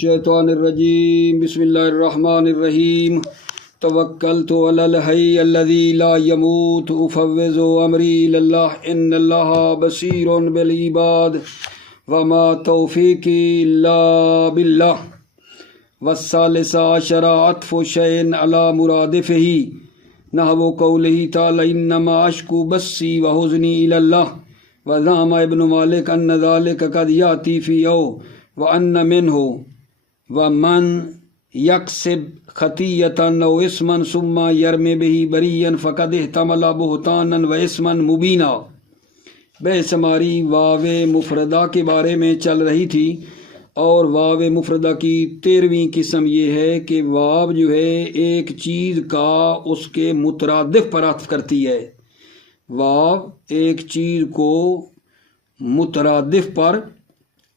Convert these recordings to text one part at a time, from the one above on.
الشیطان الرجیم بسم اللہ الرحمن الرحیم توکلت علی الحی الذی لا يموت افوض امری الی اللہ ان اللہ بصیر بالعباد وما توفیقی الا باللہ والثالث عشر عطف شیء علی مرادفہ نحو قولہ تعالی انما اشکو بثی وحزنی الی اللہ وزعم ابن مالک ان ذلک قد یاتی فی وَأَنَّ مِنْهُ وَمَنْ يَكْسِبْ خَطِيَّةً أَوْ إِثْمًا ثُمَّ يَرْمِ بِهِ بَرِيًّا فَقَدِ احْتَمَلَ بُهْتَانًا وَإِثْمًا مُبِينًا۔ بحث ہماری واو مفردہ کے بارے میں چل رہی تھی، اور واو مفردہ کی 13ویں قسم یہ ہے کہ واو جو ہے ایک چیز کا اس کے مترادف پر عطف کرتی ہے۔ واو ایک چیز کو مترادف پر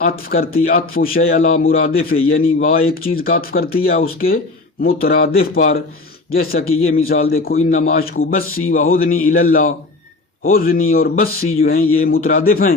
عطف کرتی، عطف شیء علی مرادف، یعنی واو ایک چیز کا عطف کرتی ہے اس کے مترادف پر۔ جیسا کہ یہ مثال دیکھو، انما اشکو بثی وحزنی الی اللہ، حزنی اور بثی جو ہیں یہ مترادف ہیں،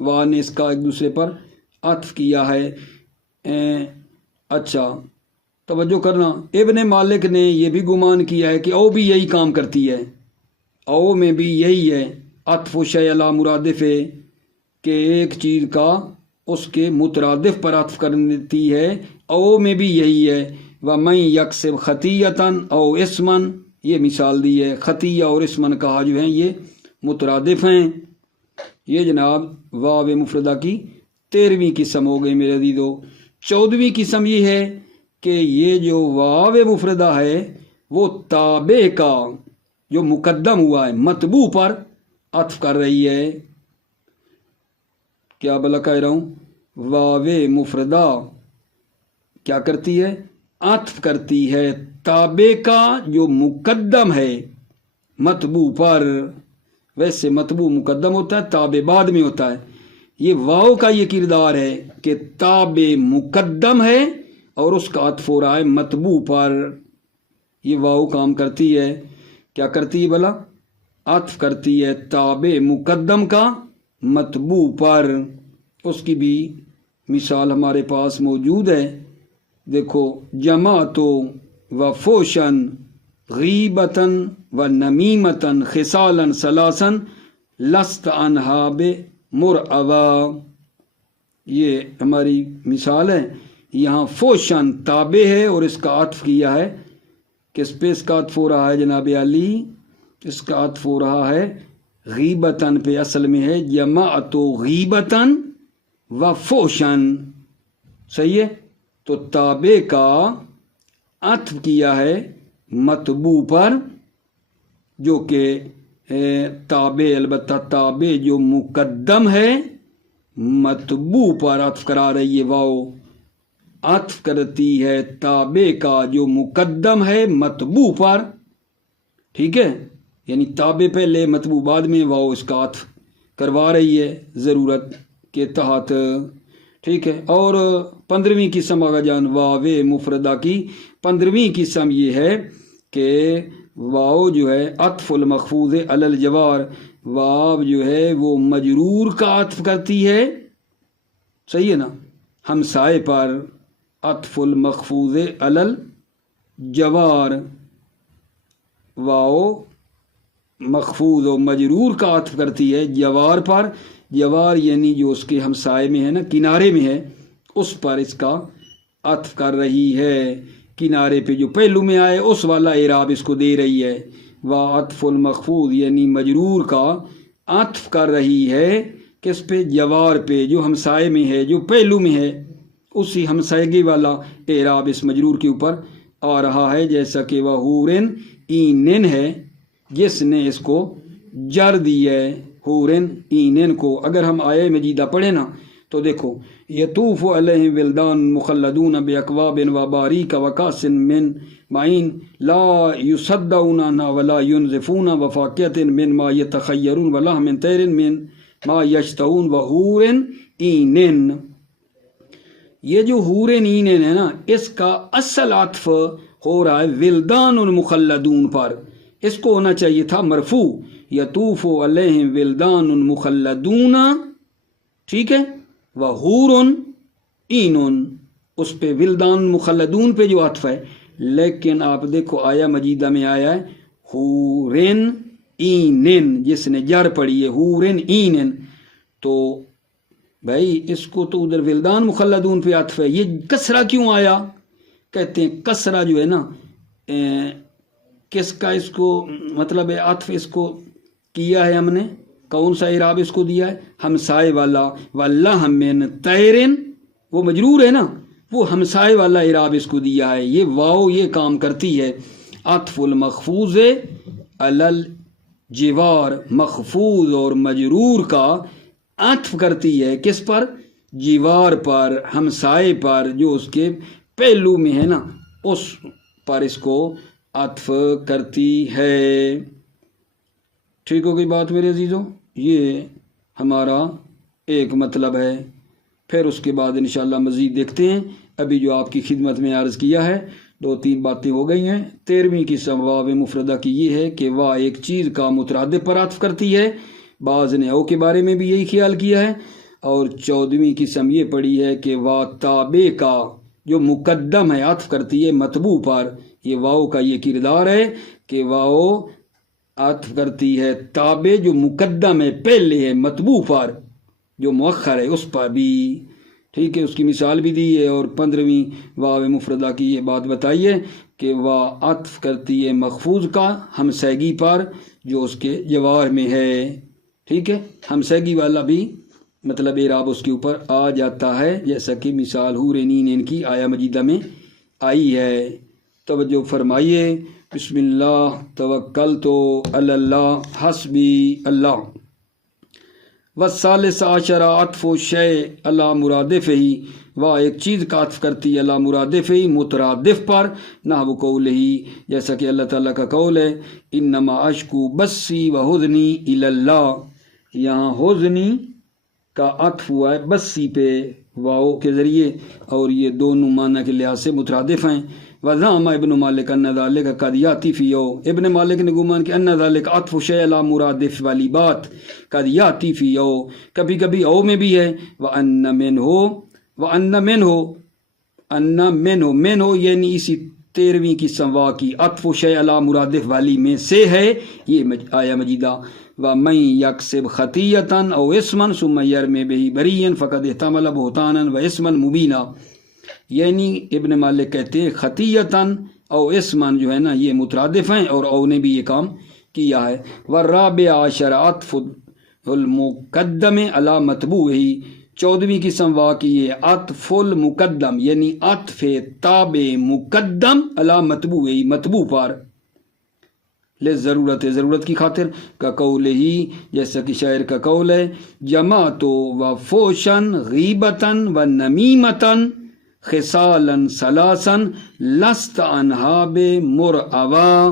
واو نے اس کا ایک دوسرے پر عطف کیا ہے۔ اچھا توجہ کرنا، ابن مالک نے یہ بھی گمان کیا ہے کہ او بھی یہی کام کرتی ہے، او میں بھی یہی ہے، عطف شیء علی مرادف ہے کہ ایک چیز کا اس کے مترادف پر عطف کرتی ہے، او میں بھی یہی ہے۔ وَمَنْ يَكْسِبْ خَطِيَّةً أَوْ إِثْمًا، یہ مثال دی ہے، خطیہ اور اسمن کہا جو ہیں یہ مترادف ہیں۔ یہ جناب واو مفردہ کی 13ویں قسم ہو گئی میرے عزیزو۔ 14ویں قسم یہ ہے کہ یہ جو واو مفردہ ہے وہ تابع کا جو مقدم ہوا ہے متبوع پر عطف کر رہی ہے۔ کیا بلا کہہ رہا ہوں؟ واو مفردہ کیا کرتی ہے؟ عطف کرتی ہے تابع کا جو مقدم ہے متبوع پر۔ ویسے متبوع مقدم ہوتا ہے، تابع بعد میں ہوتا ہے، یہ واو کا یہ کردار ہے کہ تابع مقدم ہے اور اس کا عطف ہو رہا ہے متبوع پر۔ یہ واو کام کرتی ہے، کیا کرتی ہے بلا؟ عطف کرتی ہے تابع مقدم کا متبوع پر۔ اس کی بھی مثال ہمارے پاس موجود ہے، دیکھو، جماعتو و فوشن غیبتن و نمیمتن خصالن سلاسن لست انہاب مرعوا، یہ ہماری مثال ہے۔ یہاں فوشن تابع ہے اور اس کا عطف کیا ہے، کس پہ اس کا عطف ہو رہا ہے جناب علی؟ اس کا عطف ہو رہا ہے غیبتن پہ، اصل میں ہے جماعتو غیبتن و فوشن، صحیح ہے؟ تو تابع کا عطف کیا ہے متبوع پر، جو کہ تابع، البتہ تابع جو مقدم ہے متبوع پر عطف کرا رہی ہے واو، عطف کرتی ہے تابع کا جو مقدم ہے متبوع پر، ٹھیک ہے؟ یعنی تابع پہلے متبوع بعد میں، واو اس کا عطف کروا رہی ہے ضرورت کے تحت، ٹھیک ہے؟ اور 15ویں قسم آگا جان واو مفردہ کی 15ویں قسم یہ ہے کہ واو جو ہے عطف المخفوظ علی الجوار، واو جو ہے وہ مجرور کا عطف کرتی ہے، صحیح ہے نا، ہمسائے پر، عطف المخفوظ علی الجوار، واو مخفوظ و مجرور کا عطف کرتی ہے جوار پر، جوار یعنی جو اس کے ہمسائے میں ہے نا، کنارے میں ہے، اس پر اس کا عطف کر رہی ہے، کنارے پہ جو پہلو میں آئے اس والا اعراب اس کو دے رہی ہے۔ وعطف المخفوظ یعنی مجرور کا عطف کر رہی ہے کس پہ؟ جوار پہ، جو ہمسائے میں ہے، جو پہلو میں ہے، اسی ہمسائیگی والا اعراب اس مجرور کے اوپر آ رہا ہے، جیسا کہ وہ حورن اینن ہے جس نے اس کو جر دی ہے، حورن اینن کو۔ اگر ہم آیہ مجیدہ پڑھیں نا تو دیکھو، یطوف علیہم ولدان مخلدون باکواب واباریک وکاس من معین لا یصدعون عنہا ولا ینزفون وفاکہۃ مما یتخیرون ولحم طیر مما یشتہون وحور اینن۔ یہ جو حور اینن ہے نا، اس کا اصل عطف ہو رہا ہے ولدان مخلدون پر، اس کو ہونا چاہیے تھا مرفوع، یطوف علیہم ولدان مخلدون، ٹھیک ہے، وحور اینن، اس پہ ولدان مخلدون پہ جو عطف ہے، لیکن آپ دیکھو آیا مجیدہ میں آیا ہے حورن اینن، جس نے جر پڑھی ہے حورن اینن، تو بھائی اس کو تو ادھر ولدان مخلدون پہ عطف ہے، یہ کسرہ کیوں آیا؟ کہتے ہیں کسرہ جو ہے نا کس کا اس کو مطلب ہے عطف اس کو کیا ہے ہم نے، کون سا اعراب اس کو دیا ہے؟ ہمسائے والا، واللہ من طیرن، وہ مجرور ہے نا، وہ ہمسائے والا اعراب اس کو دیا ہے، یہ واو یہ کام کرتی ہے عطف المخفوظ علی الجوار، مخفوظ اور مجرور کا عطف کرتی ہے کس پر؟ جوار پر، ہمسائے پر، جو اس کے پہلو میں ہے نا اس پر اس کو عطف کرتی ہے۔ ٹھیک ہو گئی بات میرے عزیزوں؟ یہ ہمارا ایک مطلب ہے، پھر اس کے بعد انشاءاللہ مزید دیکھتے ہیں۔ ابھی جو آپ کی خدمت میں عرض کیا ہے 2-3 باتیں ہو گئی ہیں۔ 13ویں قسم واو مفردہ کی یہ ہے کہ واو ایک چیز کا مترادف پر عطف کرتی ہے، بعض نے او کے بارے میں بھی یہی خیال کیا ہے۔ اور 14ویں قسم یہ پڑھی ہے کہ واو تابع کا جو مقدم ہے عطف کرتی ہے متبوع پر، یہ واو کا یہ کردار ہے کہ واو عطف کرتی ہے تابع جو مقدم ہے، پہلے ہے، متبوع پر جو مؤخر ہے اس پر بھی۔ ٹھیک ہے، اس کی مثال بھی دی ہے۔ اور 15ویں واو مفردہ کی یہ بات بتائیے کہ واو عطف کرتی ہے مخفوظ کا ہمسائیگی پر جو اس کے جوار میں ہے۔ ٹھیک ہے، ہمسائیگی والا بھی مطلب اعراب اس کے اوپر آ جاتا ہے، جیسا کہ مثال حورین کی آیا مجیدہ میں آئی ہے۔ توجہ فرمائیے۔ بسم اللہ توکلت علی اللہ حسبی اللہ۔ والثالث عشر عطف الشیء علی مرادفہ، وہ ایک چیز کا عطف کرتی ہے علی مرادفہ مترادف پر، نحو قولہ، جیسا کہ اللہ تعالیٰ کا قول ہے انما اشکو بسی وحزنی الی اللہ، یہاں حزنی کا عطف ہوا ہے بسی پہ واو کے ذریعے، اور یہ دونوں معنی کے لحاظ سے مترادف ہیں۔ وزعم ابن مالک ان ذلک قد یاتی فی او، ابن مالک نے گمان کہ ان ذلک عطف شیء علی مرادف والی بات قد یاتی فی او، کبھی کبھی او میں بھی ہے۔ وان منہ یعنی اسی 13ویں کی سوا کی عطف شیء علی مرادف والی میں سے ہے یہ آیا مجیدہ۔ ومن یکسب خطیۃ او اسما ثم یرمی بہ بریئا فقد احتمل بہتانا و اسما مبینا، یعنی ابن مالک کہتے ہیں خطیۃً او اسمن جو ہے نا یہ مترادف ہیں، اور او نے بھی یہ کام کیا ہے۔ والرابع عشر عطف المقدم علی متبوعہ، 14ویں قسم واقعی ہے عطف المقدم یعنی عطف تابع مقدم علی متبوعہ، متبوع پر، ضرورت ضرورت کی خاطر، کا قول ہی جیسا کہ شاعر کا قول ہے جماعت و فوشن غیبتاً و نمیمتاً خصالا ثلاثا لست عنہا بمرعوا،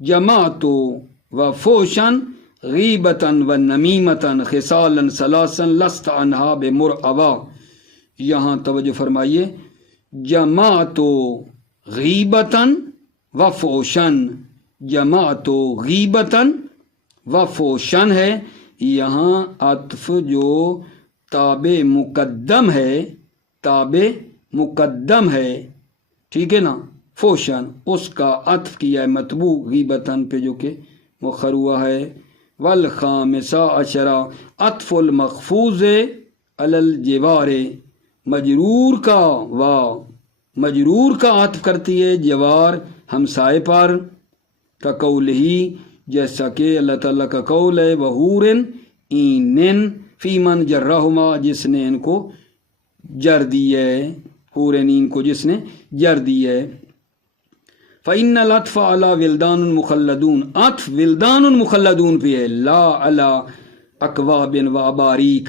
جماعت و فوشن غیبتاً و نمیمتاً خصالا ثلاثا لست عنہا بمرعوا، یہاں توجہ فرمائیے، جماعت غیبتاً و فوشن، جماعت غیبتاً و فوشن ہے، یہاں عطف جو تابع مقدم ہے، تابع مقدم ہے، ٹھیک ہے نا، فوشن اس کا عطف کیا ہے متبوع غیبتاً پہ جو کہ مؤخر ہوا ہے۔ والخامسہ عشرہ عطف المخفوظ علی الجوار، مجرور کا واو مجرور کا عطف کرتی ہے جوار ہمسائے پر، کا قول ہی جیسا کہ اللہ تعالیٰ کا قول ہے وحورن اینن فی من جرہما، جس نے ان کو جر دی ہے، حورن این کو جس نے جر دی ہے۔ فإن العطف علی ولدان مخلدون، عطف ولدان مخلدون پہ ہے، لا علی اکواب و اباریک،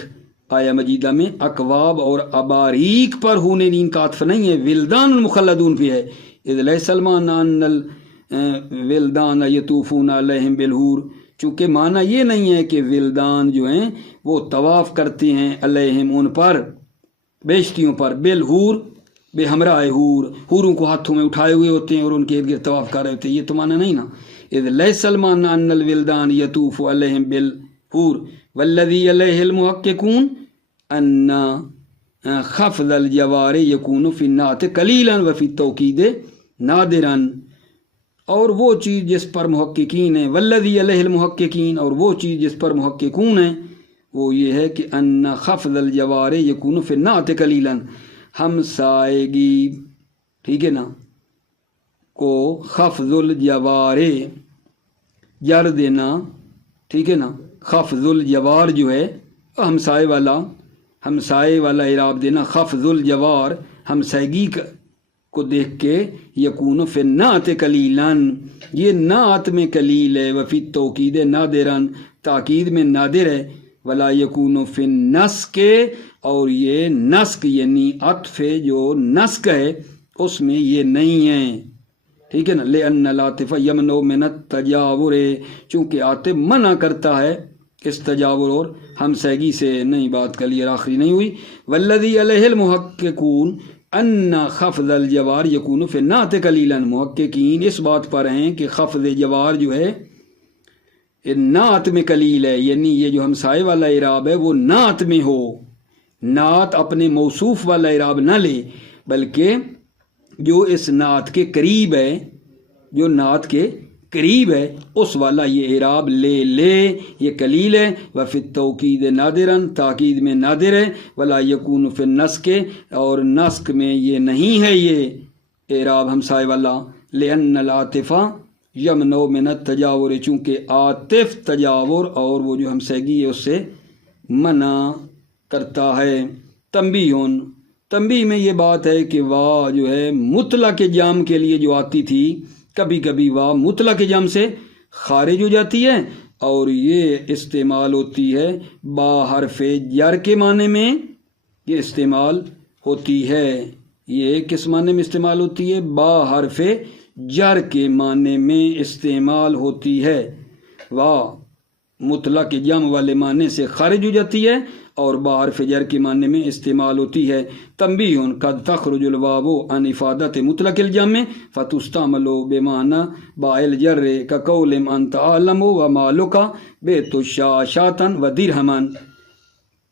آیا مجیدہ میں اکواب اور اباریک پر حورن این کا عطف نہیں ہے، ولدان مخلدون پہ ہے۔ اذ لیس المعنی ان ولدان یطوفون علیہم بالحور، چونکہ معنی یہ نہیں ہے کہ ولدان جو ہیں وہ طواف کرتے ہیں علیہم ان پر، بیشتیوں پر، بالحور بے ہمراہ حور، حوروں کو ہاتھوں میں اٹھائے ہوئے ہوتے ہیں اور ان کے ارد گرد طواف کر رہے ہوتے ہیں، یہ تو معنی نہیں نا۔ اذ لیس المعنی ان الولدان یطوف علیہم بالحور والذی علیہ المحققون ان خفض الجوار یکون فی النعت قلیلا و فی التوکید نادرا، اور وہ چیز جس پر محققین ہیں، والذی علیہ المحققین، اور وہ چیز جس پر محققون ہیں وہ یہ ہے کہ ان خفض الجوار یکون فی النعت قلیلا، ہمسائیگی، ٹھیک ہے نا، کو خفض الجوار جر دینا، ٹھیک ہے نا، خفض الجوار جو ہے ہمسائے والا اعراب دینا، خفض الجوار ہمسائیگی کو دیکھ کے، یکون فی النعت قلیلا، یہ نعت میں قلیل ہے، وفی التوکید نادرا، تاکید میں نادر ہے، ولا یکون فی النسک، اور یہ نسک یعنی عطف جو نسک ہے اس میں یہ نہیں ہے، ٹھیک ہے نا، لأن العاطف یمنع من التجاور، چونکہ عاطف منع کرتا ہے اس تجاور اور ہمسائیگی سے۔ نہیں، بات کلیئر آخری نہیں ہوئی۔ والذی علیہ المحققون ان خفض الجوار یکون فی النعت قلیلا، محققین اس بات پر ہیں کہ خفض جوار جو ہے نعت میں قلیل ہے، یعنی یہ جو ہمسائے والا اعراب ہے وہ نعت میں ہو، نعت اپنے موصوف والا اعراب نہ لے، بلکہ جو اس نعت کے قریب ہے، جو نعت کے قریب ہے اس والا یہ اعراب لے، یہ قلیل ہے، وفی التوکید نادرا، تاکید میں نادر ہے، ولا یکون فی النسک، اور نسک میں یہ نہیں ہے یہ اعراب ہمسائے والا، لأن العاطف یمنع من التجاور، چونکہ عاطف تجاور اور وہ جو ہمسائیگی ہے اس سے منع کرتا ہے۔ تنبیہ میں یہ بات ہے کہ واو جو ہے مطلق جام کے لیے جو آتی تھی، کبھی کبھی واو مطلق جام سے خارج ہو جاتی ہے، اور یہ استعمال ہوتی ہے با حرف جر کے معنی میں، یہ استعمال ہوتی ہے، یہ کس معنی میں استعمال ہوتی ہے؟ با حرف جر کے معنی میں استعمال ہوتی ہے، واو مطلق جم والے معنی سے خارج ہو جاتی ہے اور با حرف جر کے معنی میں استعمال ہوتی ہے۔ تنبیہ قد تخرج الواو عن افادت مطلق الجمع فتستعمل بمعنی با الجر كقول انت عالم و مالک بیت شاشاتا و درہما،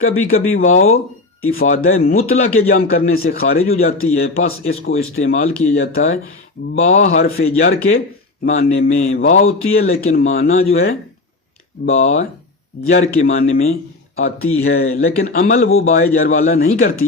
کبھی کبھی واو افادہ مطلق جمع کرنے سے خارج ہو جاتی ہے، پس اس کو استعمال کیا جاتا ہے با حرف جر کے معنی میں، واو ہوتی ہے لیکن معنی جو ہے با جر کے معنی میں آتی ہے، لیکن عمل وہ بائے جر والا نہیں کرتی،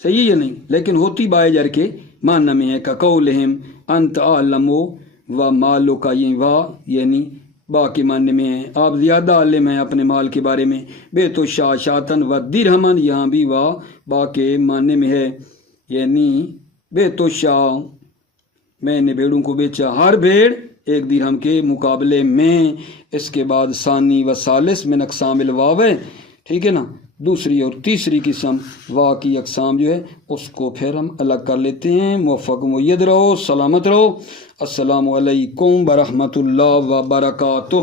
صحیح ہے یا نہیں، لیکن ہوتی بائے جر کے معنی میں ہے، کقولہم انت عالم و مالک، یہ وا یعنی با کے معنی میں ہے، آپ زیادہ عالم ہیں اپنے مال کے بارے میں، بیت شاشاتن و درہمن، یہاں بھی وا با کے معنی میں ہے، یعنی بیت شاہ، میں نے بھیڑوں کو بیچا، ہر بھیڑ ایک درہم کے مقابلے میں۔ اس کے بعد ثانی و ثالث من اقسام الواو ہے، ٹھیک ہے نا، دوسری اور تیسری قسم وا کی اقسام جو ہے اس کو پھر ہم الگ کر لیتے ہیں۔ موفق مید رہو، سلامت رہو، السلام علیکم ورحمۃ اللہ وبرکاتہ۔